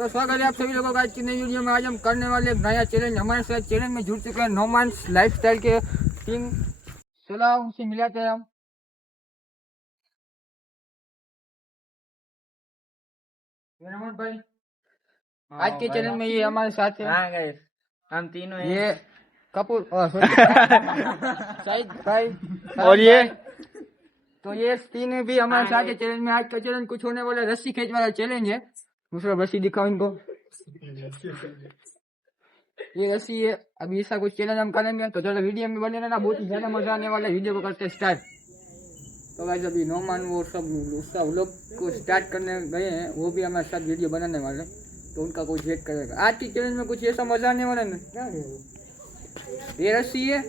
तो स्वागत है आप सभी लोगों का आज की नई वीडियो में। आज हम करने वाले एक नया चैलेंज। हमारे साथ चैलेंज में जुड़ चुके हैं नोमांस लाइफस्टाइल के टीम। चलो उनसे मिलाते हैं हम। नमन भाई, आज के चैलेंज में ये हमारे साथ है। हाँ गाइस, हम तीनों हैं। ये कपूर शाहिद भाई और ये तो ये तीन भी हमारे साथ है चैलेंज में। आज का चैलेंज कुछ होने वाला रस्सी खींच वाला चैलेंज है। दूसरा रस्सी दिखाओ इनको। ये रस्सी है। अभी ऐसा कुछ चैलेंज हम करेंगे तो चलो वीडियो में बने रहना, बहुत ही ज्यादा मजा आने वाला है। वीडियो को करते स्टार्ट। तो गाइस अभी नोमान वो सब लोग को स्टार्ट करने गए हैं, वो भी हमारे साथ वीडियो बनाने वाले, तो उनका कुछ वेट करेगा। आज की चैलेंज में कुछ ऐसा मजा आने वाला नहीं। ये रस्सी है,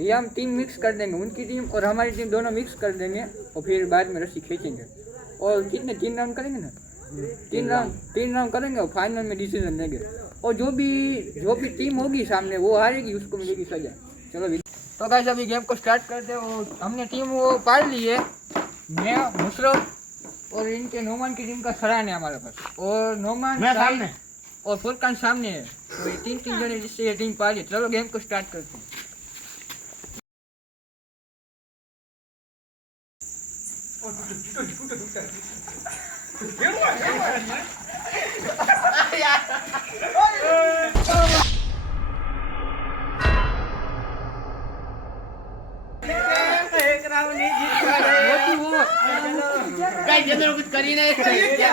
ये हम तीन मिक्स कर देंगे, उनकी टीम और हमारी टीम दोनों मिक्स कर देंगे और फिर बाद में रस्सी खींचेंगे। और कितने 3 राउंड करेंगे ना, 3 राउंड करेंगे और फाइनल में डिसीजन लेंगे। और जो भी टीम होगी सामने वो हारेगी, उसको मिलेगी सजा। चलो तो गाइस अभी गेम को स्टार्ट करते हो। हमने टीम वो पार ली है, मैं मुशरफ और इनके नोमान की टीम का सराहन है हमारे पास। और नोमान सामने और फुरकान सामने है, तो ये 3 जने जिससे ये टीम पार है। चलो गेम को स्टार्ट करते हैं। एक राउंड नहीं जीत पाए। गाइस ये तो कुछ कर ही नहीं। ये क्या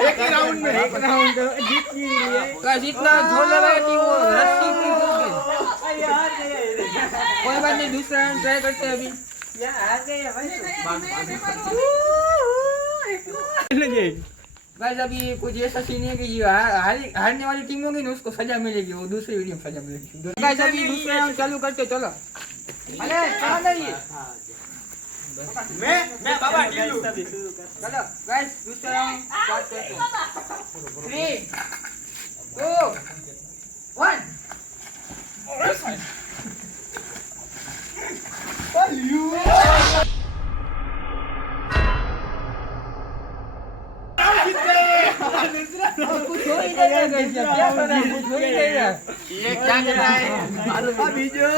एक राउंड में एक राउंड जीत लिए। गाइस इतना जोर लगा कि वो रस्सी भी टूट गई। कोई बात नहीं, दूसरा राउंड ट्राई करते हैं। अभी यार हार गए भाई। गाइस अभी कुछ ऐसा सीन है कि जो हारने वाली टीम होगी ना, उसको सजा मिलेगी, वो दूसरी वीडियो में सजा मिलेगी। गाइस अभी दूसरा राउंड चालू करते, चलो। अरे चलो नहीं, मैं बाबा ढीलू। चलो गाइस दूसरा राउंड स्टार्ट करते हैं। 3 2 1 कुछ हो ही नहीं रहा गाइस, क्या कर रहा है, कुछ हो ही नहीं रहा। ये क्या कर रहा है? अभी जो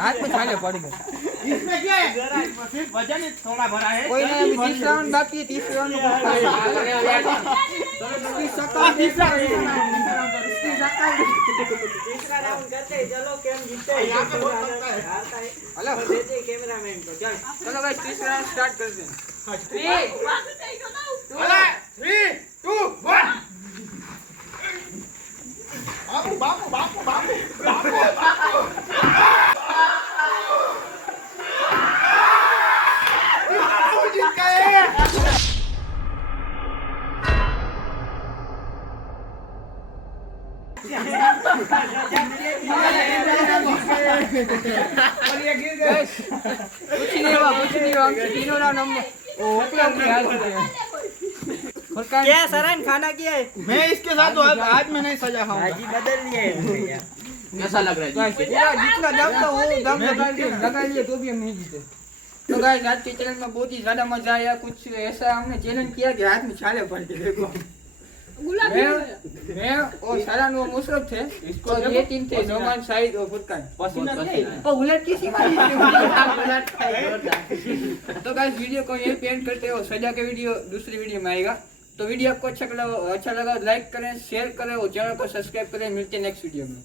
हाथ में छाले पड़ गए। इसमें क्या है? सिर्फ वजन ही थोड़ा भरा है। कोई नहीं, अभी तीसरा राउंड बाकी है। तीसरा राउंड तीसरा राउंड करते चलो, केम जीतते हैं। यहाँ पे बहुत बनता है। हेलो देते कैमरामैन को। चलो गाइस तीसरा राउंड स्टार्ट करते हैं। 3 2 1 बापू बापू बापू बापू जीत गए। कुछ नहीं हुआ। तीनों राउंड हम क्या सराइन खाना किया है? मैं इसके साथ आज मैं नहीं सजा खाऊंगा। आज ही बदल लिया। कैसा लग रहा है? जितना दम था वो दम लगा लिए तो भी हम नहीं जीते। तो गाइस आज के चैलेंज में बहुत ही ज्यादा मजा आया। कुछ ऐसा हमने चैलेंज किया कि हाथ में छाले पड़ गए। देखो मैं और सरान वो मुशरफ थे, इसको ये टीम थे नोमान, शाहिद और फुरकान। और उलट किसी मारी तो गाइस वीडियो को यही पेंट करते हो। सजा के वीडियो दूसरी वीडियो में आएगा। तो वीडियो आपको अच्छा लगा लाइक करें, शेयर करें और चैनल को सब्सक्राइब करें। मिलते हैं नेक्स्ट वीडियो में।